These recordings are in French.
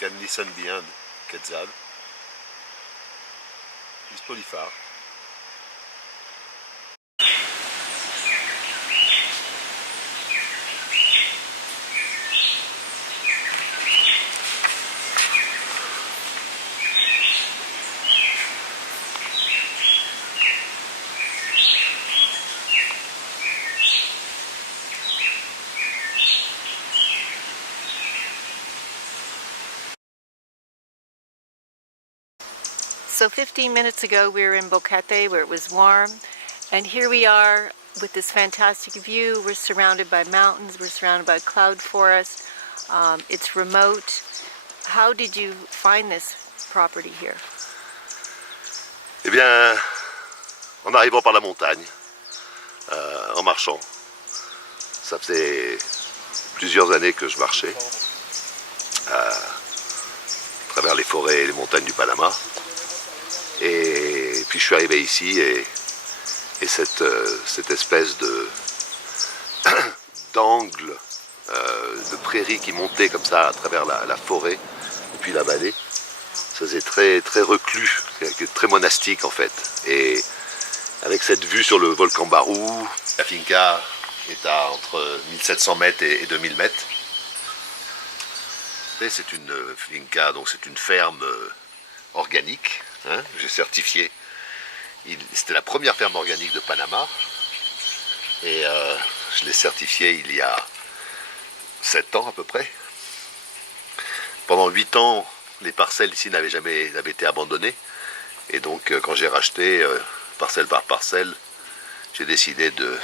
can listen behind Quetzal. It's pretty far. So 15 minutes ago we were in Boquete where it was warm, and here we are with this fantastic view. We're surrounded by mountains, we're surrounded by cloud forest. It's remote. How did you find this property here? Eh bien, en arrivant par la montagne, en marchant. Ça faisait plusieurs années que je marchais à travers les forêts et les montagnes du Panama. Et puis je suis arrivé ici et cette espèce d'angle de prairie qui montait comme ça à travers la forêt et puis la vallée, ça faisait très, très reclus, très monastique en fait. Et avec cette vue sur le volcan Barú, la finca est à entre 1700 mètres et 2000 mètres. C'est une finca, donc c'est une ferme organique, hein, j'ai certifié. C'était la première ferme organique de Panama et je l'ai certifiée il y a 7 ans à peu près. Pendant 8 ans, les parcelles ici n'avaient jamais été abandonnées et donc quand j'ai racheté parcelle par parcelle, j'ai décidé de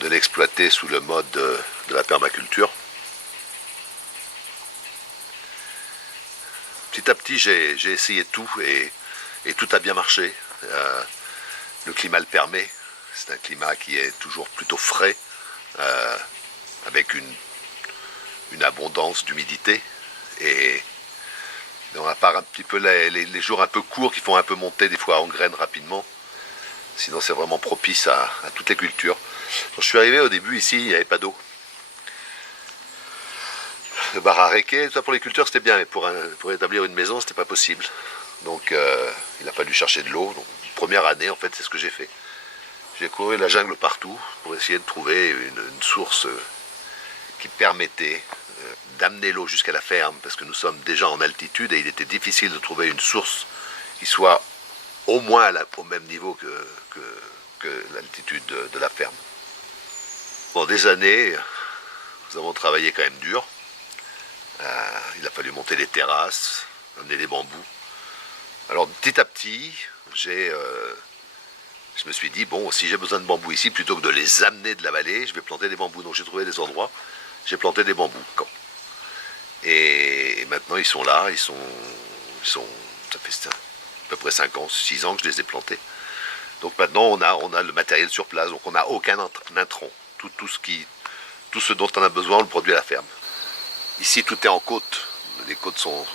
l'exploiter sous le mode de la permaculture. Petit à petit, j'ai essayé tout et tout a bien marché. Le climat le permet. C'est un climat qui est toujours plutôt frais, avec une abondance d'humidité. Et on a part un petit peu les jours un peu courts qui font un peu monter des fois en graines rapidement. Sinon, c'est vraiment propice à toutes les cultures. Quand je suis arrivé au début ici, il n'y avait pas d'eau. Le barareque, tout ça pour les cultures c'était bien, mais pour établir une maison c'était pas possible. Donc il a fallu chercher de l'eau. Donc, première année en fait c'est ce que j'ai fait. J'ai couru la jungle partout pour essayer de trouver une source qui permettait d'amener l'eau jusqu'à la ferme, parce que nous sommes déjà en altitude et il était difficile de trouver une source qui soit au moins au même niveau que l'altitude de la ferme. Pendant des années, nous avons travaillé quand même dur. Il a fallu monter des terrasses, amener des bambous. Alors petit à petit, je me suis dit, bon, si j'ai besoin de bambous ici, plutôt que de les amener de la vallée, je vais planter des bambous. Donc j'ai trouvé des endroits, j'ai planté des bambous. Et maintenant ils sont là, ça fait à peu près 5 ans, 6 ans que je les ai plantés. Donc maintenant on a le matériel sur place, donc on n'a aucun intrant. Tout ce dont on a besoin, on le produit à la ferme. Ici, tout est en côte. Les côtes sont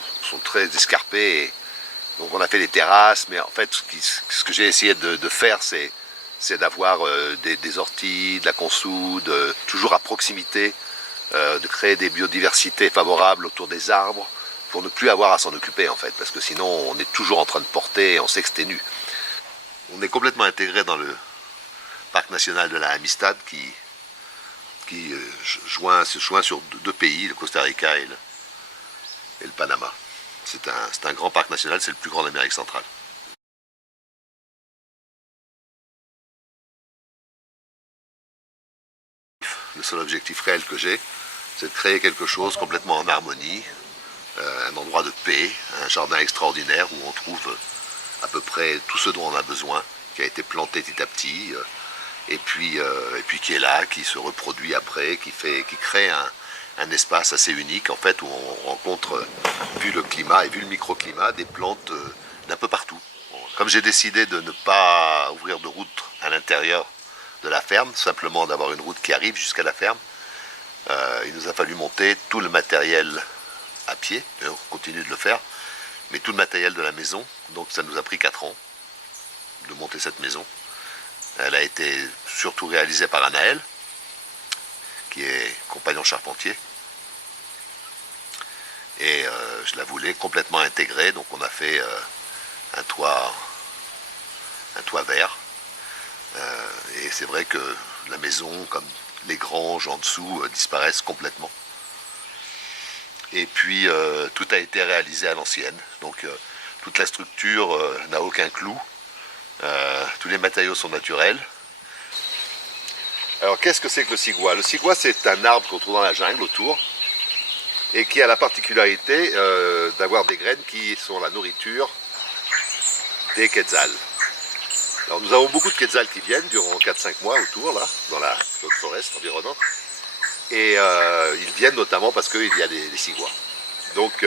très escarpées. Et donc, on a fait des terrasses. Mais en fait, ce que j'ai essayé de faire, c'est d'avoir des orties, de la consoude, toujours à proximité, de créer des biodiversités favorables autour des arbres, pour ne plus avoir à s'en occuper, en fait. Parce que sinon, on est toujours en train de porter et on s'exténue. On est complètement intégré dans le parc national de la Amistad qui se joint sur 2 pays, le Costa Rica et le Panama. C'est un grand parc national, c'est le plus grand d'Amérique centrale. Le seul objectif réel que j'ai, c'est de créer quelque chose complètement en harmonie, un endroit de paix, un jardin extraordinaire où on trouve à peu près tout ce dont on a besoin, qui a été planté petit à petit, et puis qui est là, qui se reproduit après, qui crée un espace assez unique en fait où on rencontre, vu le climat et vu le microclimat, des plantes d'un peu partout. Comme j'ai décidé de ne pas ouvrir de route à l'intérieur de la ferme, simplement d'avoir une route qui arrive jusqu'à la ferme, il nous a fallu monter tout le matériel à pied, et on continue de le faire, mais tout le matériel de la maison, donc ça nous a pris 4 ans de monter cette maison. Elle a été surtout réalisée par Anaël, qui est compagnon charpentier. Et je la voulais complètement intégrée, donc on a fait un toit vert. Et c'est vrai que la maison, comme les granges en dessous, disparaissent complètement. Et puis tout a été réalisé à l'ancienne, donc toute la structure n'a aucun clou, tous les matériaux sont naturels. Alors qu'est-ce que c'est que le ciguois? Le ciguois, c'est un arbre qu'on trouve dans la jungle autour et qui a la particularité d'avoir des graines qui sont la nourriture des quetzals. Alors nous avons beaucoup de quetzals qui viennent durant 4-5 mois autour, là, dans la haute forest environnante. Et ils viennent notamment parce qu'il y a des ciguois. Donc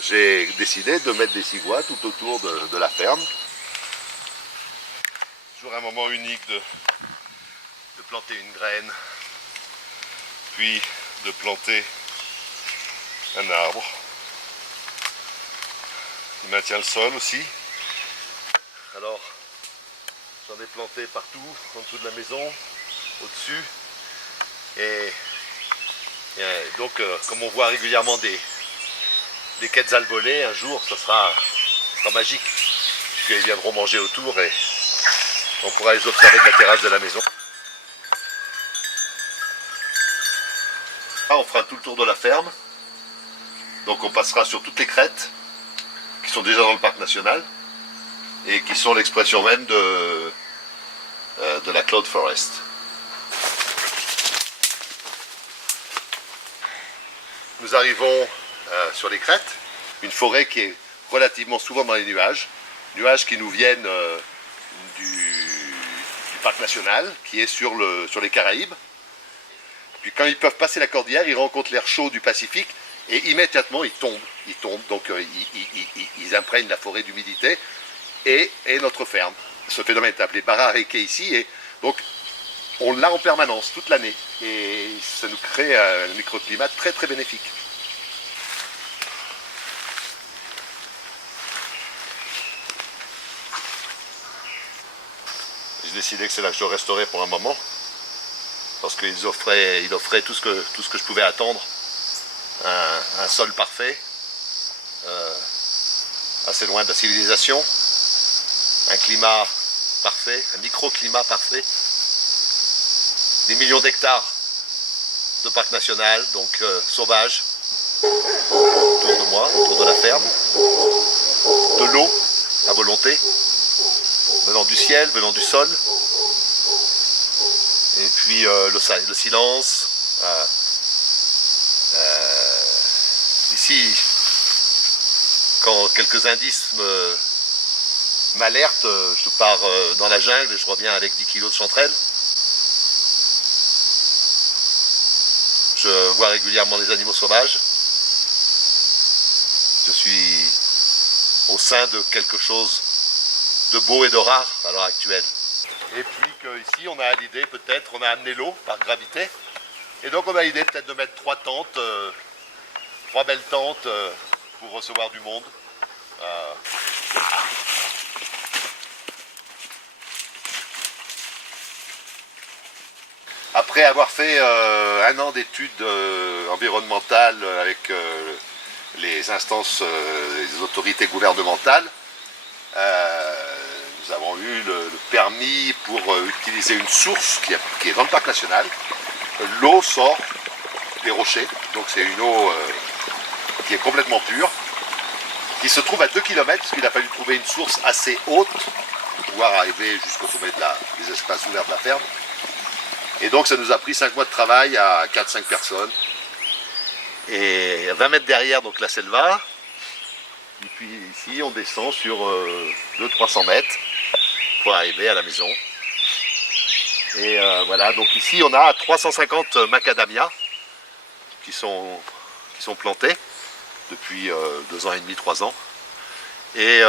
j'ai décidé de mettre des ciguois tout autour de la ferme. Toujours un moment unique de planter une graine, puis de planter un arbre. Il maintient le sol aussi. Alors j'en ai planté partout, en dessous de la maison, au-dessus. Et donc comme on voit régulièrement des quetzals voler, un jour ça sera magique, puisqu'ils viendront manger autour et on pourra les observer de la terrasse de la maison. Là, on fera tout le tour de la ferme, donc on passera sur toutes les crêtes qui sont déjà dans le parc national et qui sont l'expression même de la Cloud Forest. Nous arrivons sur les crêtes, une forêt qui est relativement souvent dans les nuages qui nous viennent du parc national, qui est sur les Caraïbes. Puis quand ils peuvent passer la cordillère, ils rencontrent l'air chaud du Pacifique et immédiatement ils tombent, donc ils imprègnent la forêt d'humidité et notre ferme. Ce phénomène est appelé Barareke ici, et donc on l'a en permanence toute l'année et ça nous crée un microclimat très très bénéfique. J'ai décidé que c'est là que je resterai pour un moment, parce qu'ils offraient tout ce que je pouvais attendre, un sol parfait, assez loin de la civilisation, un climat parfait, un microclimat parfait, des millions d'hectares de parc national, donc sauvage, autour de moi, autour de la ferme, de l'eau à volonté, venant du ciel, venant du sol, et puis le silence. Ici, quand quelques indices m'alertent, je pars dans la jungle et je reviens avec 10 kilos de chanterelles. Je vois régulièrement des animaux sauvages. Je suis au sein de quelque chose de beau et de rare à l'heure actuelle. Et puis qu'ici on a l'idée peut-être, on a amené l'eau par gravité. Et donc on a l'idée peut-être de mettre 3 tentes, 3 belles tentes pour recevoir du monde. Après avoir fait un an d'études environnementales avec les instances, les autorités gouvernementales, nous avons eu le permis pour utiliser une source qui est dans le parc national. L'eau sort des rochers, donc c'est une eau qui est complètement pure, qui se trouve à 2 km, parce qu'il a fallu trouver une source assez haute pour pouvoir arriver jusqu'au sommet des espaces ouverts de la ferme. Et donc ça nous a pris 5 mois de travail à 4-5 personnes. Et à 20 mètres derrière, donc la selva. Et puis ici, on descend sur 200-300 mètres pour arriver à la maison. Et voilà, donc ici on a 350 macadamias qui sont plantés depuis 2 ans et demi, 3 ans. Et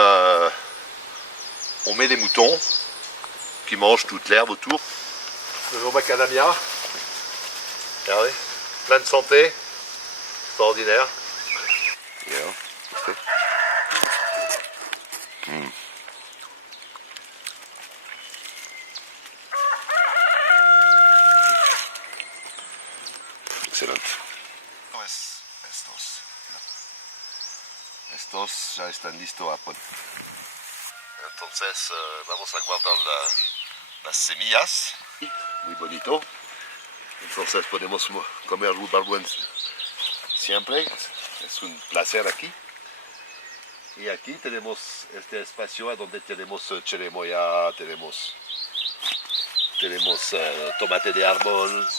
on met des moutons qui mangent toute l'herbe autour. Nos macadamias, regardez, plein de santé, extraordinaire. Yeah. Excellent. Estos ya están listos a poner. Entonces vamos a guardar las semillas. Muy bonito. Entonces podemos comer rhubarbo siempre. Es un placer aquí. Y aquí tenemos este espacio donde tenemos chile moya, tenemos tomate de árbol,